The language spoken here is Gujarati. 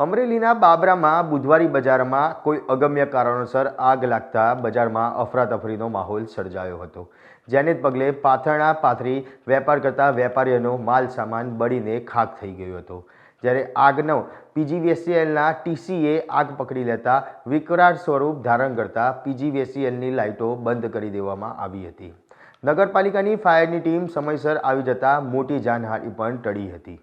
અમરેલીના બાબરામાં બુધવારી બજારમાં કોઈ અગમ્ય કારણોસર આગ લાગતા બજારમાં અફરાતફરીનો માહોલ સર્જાયો હતો, જેને પગલે પાથરણા પાથરી વેપાર કરતા વેપારીઓનો માલ સામાન બળીને ખાખ થઈ ગયો હતો. જ્યારે આગનો પીજીવીસીએલના ટીસીએ આગ પકડી લેતા વિકરાળ સ્વરૂપ ધારણ કરતા પીજીવીસીએલની લાઇટો બંધ કરી દેવામાં આવી હતી. નગરપાલિકાની ફાયરની ટીમ સમયસર આવી જતા મોટી જાનહાનિ પણ ટળી હતી.